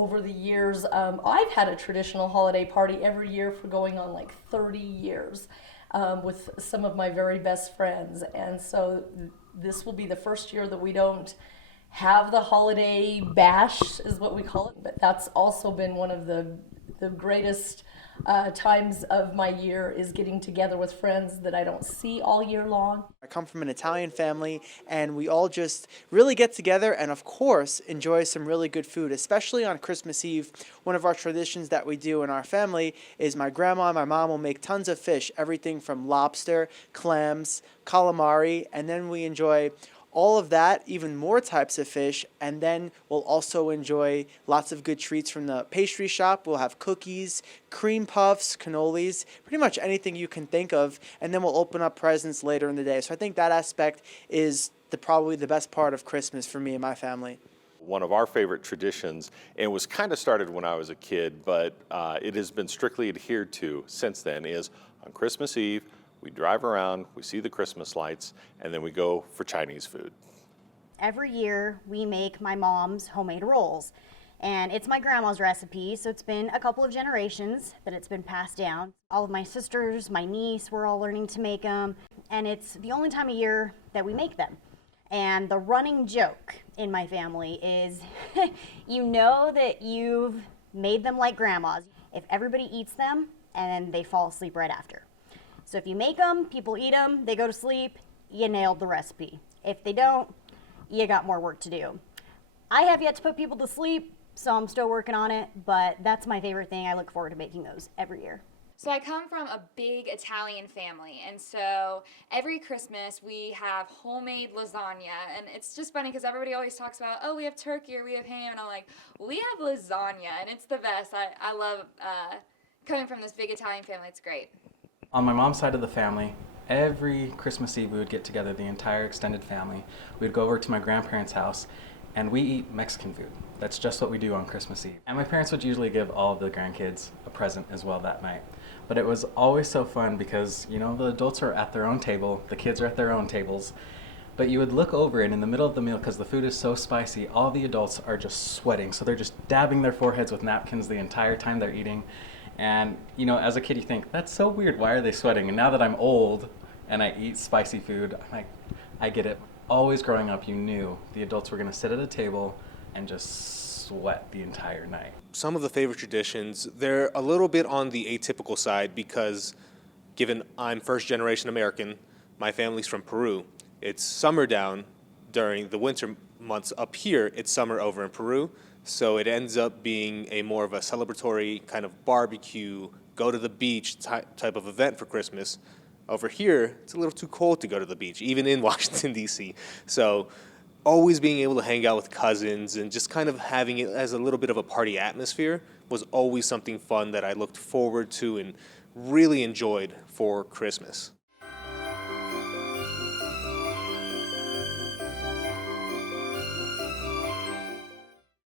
over the years. I've had a traditional holiday party every year for going on like 30 years with some of my very best friends. And so this will be the first year that we don't have the holiday bash, is what we call it. But that's also been one of the greatest times of my year, is getting together with friends that I don't see all year long. I come from an Italian family, and we all just really get together and, of course, enjoy some really good food, especially on Christmas Eve. One of our traditions that we do in our family is my grandma and my mom will make tons of fish, everything from lobster, clams, calamari, and then we enjoy all of that, even more types of fish, and then we'll also enjoy lots of good treats from the pastry shop. We'll have cookies, cream puffs, cannolis, pretty much anything you can think of, and then we'll open up presents later in the day. So I think that aspect is probably the best part of Christmas for me and my family. One of our favorite traditions, and it was kind of started when I was a kid, but it has been strictly adhered to since then, is on Christmas Eve, we drive around, we see the Christmas lights, and then we go for Chinese food. Every year we make my mom's homemade rolls, and it's my grandma's recipe, so it's been a couple of generations that it's been passed down. All of my sisters, my niece, we're all learning to make them, and it's the only time of year that we make them. And the running joke in my family is you know that you've made them like grandma's if everybody eats them and they fall asleep right after. So if you make them, people eat them, they go to sleep, you nailed the recipe. If they don't, you got more work to do. I have yet to put people to sleep, so I'm still working on it, but that's my favorite thing. I look forward to making those every year. So I come from a big Italian family, and so every Christmas we have homemade lasagna, and it's just funny because everybody always talks about, oh, we have turkey or we have ham, and I'm like, we have lasagna, and it's the best. I love coming from this big Italian family. It's great. On my mom's side of the family, every Christmas Eve we would get together, the entire extended family. We'd go over to my grandparents' house and we eat Mexican food. That's just what we do on Christmas Eve. And my parents would usually give all of the grandkids a present as well that night. But it was always so fun because, you know, the adults are at their own table, the kids are at their own tables, but you would look over and in the middle of the meal, because the food is so spicy, all the adults are just sweating. So they're just dabbing their foreheads with napkins the entire time they're eating. And, you know, as a kid you think, that's so weird, why are they sweating? And now that I'm old and I eat spicy food, I'm like, I get it. Always growing up, you knew the adults were gonna sit at a table and just sweat the entire night. Some of the favorite traditions, they're a little bit on the atypical side because given I'm first generation American, my family's from Peru. It's summer down during the winter months. Up here, it's summer over in Peru. So it ends up being a more of a celebratory kind of barbecue, go to the beach type of event for Christmas. Over here, it's a little too cold to go to the beach, even in Washington, D.C. So always being able to hang out with cousins and just kind of having it as a little bit of a party atmosphere was always something fun that I looked forward to and really enjoyed for Christmas.